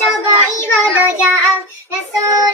সবাই বলো ইয়া রাসূল